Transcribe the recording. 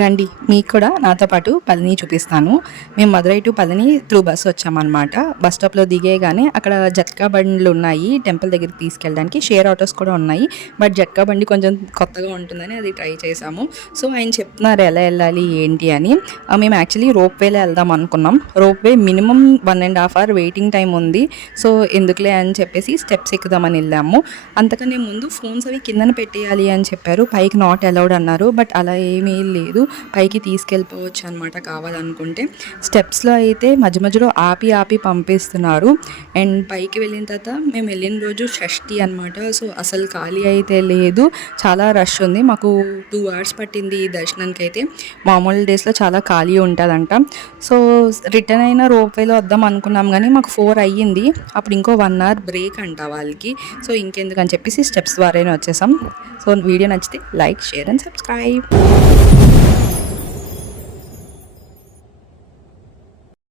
రండి మీకు కూడా నాతో పాటు పళని చూపిస్తాను. మేము Madurai to Palani through bus వచ్చామన్నమాట. బస్ స్టాప్లో దిగేగానే అక్కడ జట్కా బండ్లు ఉన్నాయి టెంపుల్ దగ్గరికి తీసుకెళ్ళడానికి. షేర్ ఆటోస్ కూడా ఉన్నాయి బట్ జట్కా బండి కొంచెం కొత్తగా ఉంటుందని అది ట్రై చేసాము సో ఆయన చెప్తున్నారు ఎలా వెళ్ళాలి ఏంటి అని. మేము యాక్చువల్లీ రోప్ వేలో వెళ్దాం అనుకున్నాం. Ropeway minimum one and half hour waiting time ఉంది. సో ఎందుకులే అని చెప్పేసి స్టెప్స్ ఎక్కుదామని వెళ్ళాము. అంతకనే ముందు ఫోన్స్ అవి కిందన పెట్టేయాలి అని చెప్పారు. పైకి నాట్ అలౌడ్ అన్నారు బట్ అలా ఏమీ లేదు. లేదు పైకి తీసుకెళ్ళిపోవచ్చు అనమాట కావాలనుకుంటే. స్టెప్స్లో అయితే మధ్య మధ్యలో ఆపి ఆపి పంపిస్తున్నారు. అండ్ పైకి వెళ్ళిన తర్వాత మేము వెళ్ళిన రోజు షష్ఠి అనమాట సో అసలు ఖాళీ అయితే లేదు. చాలా రష్ ఉంది. మాకు టూ అవర్స్ పట్టింది ఈ దర్శనానికి అయితే మామూలు డేస్లో చాలా ఖాళీ ఉంటుందంట. సో రిటర్న్ అయిన రోప్వేలో వద్దాం అనుకున్నాం కానీ మాకు ఫోర్ అయ్యింది. అప్పుడు ఇంకో వన్ అవర్ బ్రేక్ అంట వాళ్ళకి. సో ఇంకెందుకని చెప్పేసి స్టెప్స్ ద్వారానే వచ్చేసాం. సో వీడియో నచ్చితే లైక్ షేర్ అండ్ సబ్స్క్రైబ్.